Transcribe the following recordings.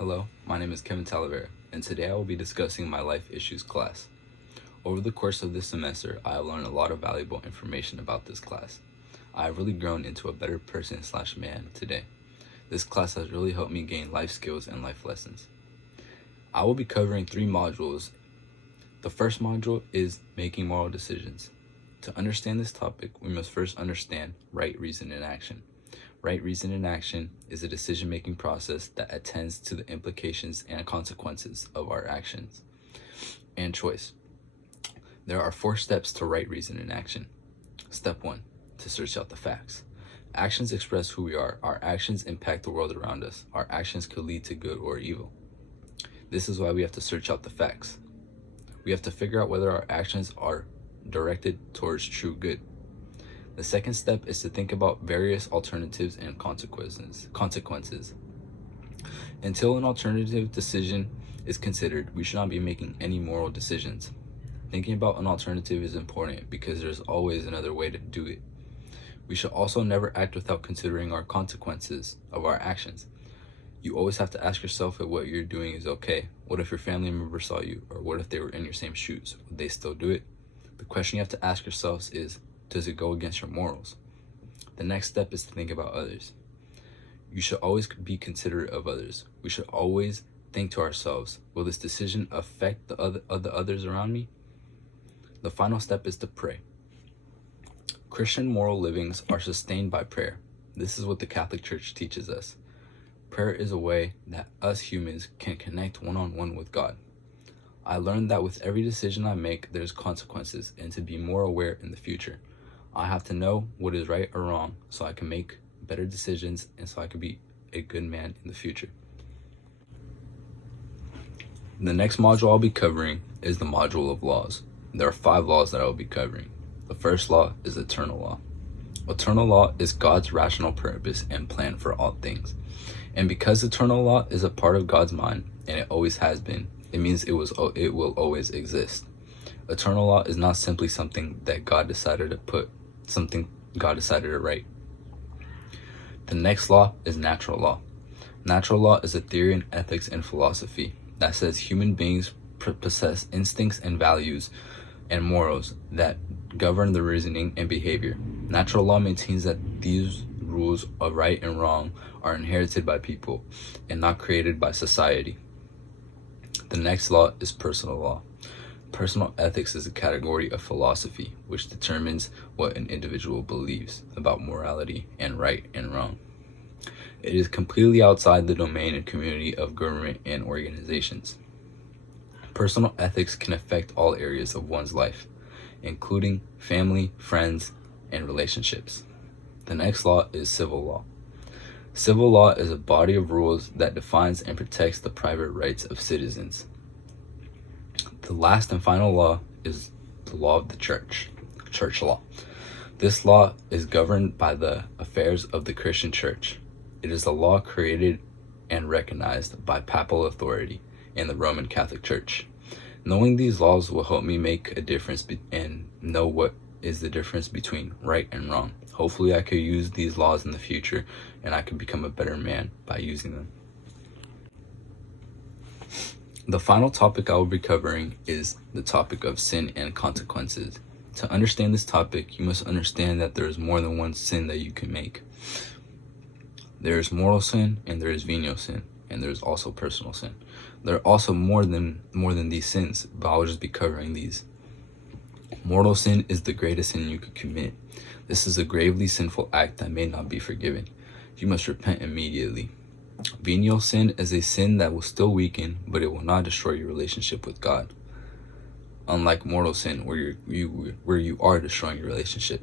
Hello, my name is Kevin Talavera, and today I will be discussing my life issues class. Over the course of this semester, I have learned a lot of valuable information about this class. I have really grown into a better person/man today. This class has really helped me gain life skills and life lessons. I will be covering 3 modules. The first module is making moral decisions. To understand this topic, we must first understand right reason and action. Right reason and action is a decision-making process that attends to the implications and consequences of our actions and choice. There are 4 steps to right reason and action. Step 1, to search out the facts. Actions express who we are. Our actions impact the world around us. Our actions could lead to good or evil. This is why we have to search out the facts. We have to figure out whether our actions are directed towards true good. The second step is to think about various alternatives and consequences. Until an alternative decision is considered, we should not be making any moral decisions. Thinking about an alternative is important because there's always another way to do it. We should also never act without considering our consequences of our actions. You always have to ask yourself if what you're doing is okay. What if your family member saw you? Or what if they were in your same shoes? Would they still do it? The question you have to ask yourselves is, does it go against your morals? The next step is to think about others. You should always be considerate of others. We should always think to ourselves, will this decision affect the others around me? The final step is to pray. Christian moral livings are sustained by prayer. This is what the Catholic Church teaches us. Prayer is a way that us humans can connect one-on-one with God. I learned that with every decision I make, there's consequences, and to be more aware in the future. I have to know what is right or wrong so I can make better decisions and so I can be a good man in the future. The next module I'll be covering is the module of laws. There are 5 laws that I will be covering. The first law is eternal law. Eternal law is God's rational purpose and plan for all things. And because eternal law is a part of God's mind, and it always has been, it means it will always exist. Eternal law is not simply something that God decided to write. The next law is natural law. Natural law is a theory in ethics and philosophy that says human beings possess instincts and values and morals that govern the reasoning and behavior. Natural law maintains that these rules of right and wrong are inherited by people and not created by society. The next law is personal law. Personal ethics is a category of philosophy which determines what an individual believes about morality and right and wrong. It is completely outside the domain and community of government and organizations. Personal ethics can affect all areas of one's life, including family, friends, and relationships. The next law is civil law. Civil law is a body of rules that defines and protects the private rights of citizens. The last and final law is the law of the church law. This law is governed by the affairs of the Christian church. It is a law created and recognized by papal authority in the Roman Catholic Church. Knowing these laws will help me make a difference and know what is the difference between right and wrong. Hopefully I could use these laws in the future and I could become a better man by using them. The final topic I will be covering is the topic of sin and consequences. To understand this topic, you must understand that there is more than one sin that you can make. There is mortal sin and there is venial sin, and there is also personal sin. There are also more than these sins, but I'll just be covering these. Mortal sin is the greatest sin you could commit. This is a gravely sinful act that may not be forgiven. You must repent immediately. Venial sin is a sin that will still weaken, but it will not destroy your relationship with God. Unlike mortal sin, where you are destroying your relationship.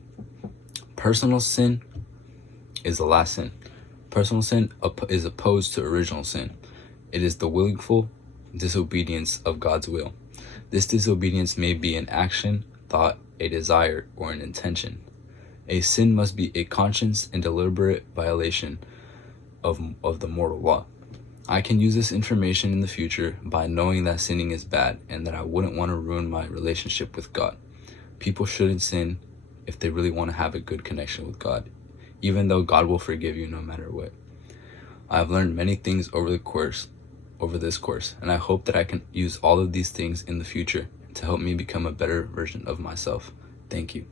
Personal sin is the last sin. Personal sin is opposed to original sin. It is the willful disobedience of God's will. This disobedience may be an action, thought, a desire, or an intention. A sin must be a conscious and deliberate violation of the moral law. I can use this information in the future by knowing that sinning is bad and that I wouldn't want to ruin my relationship with God. People shouldn't sin if they really want to have a good connection with God, even though God will forgive you no matter what. I have learned many things over the course over this course, and I hope that I can use all of these things in the future to help me become a better version of myself. Thank you.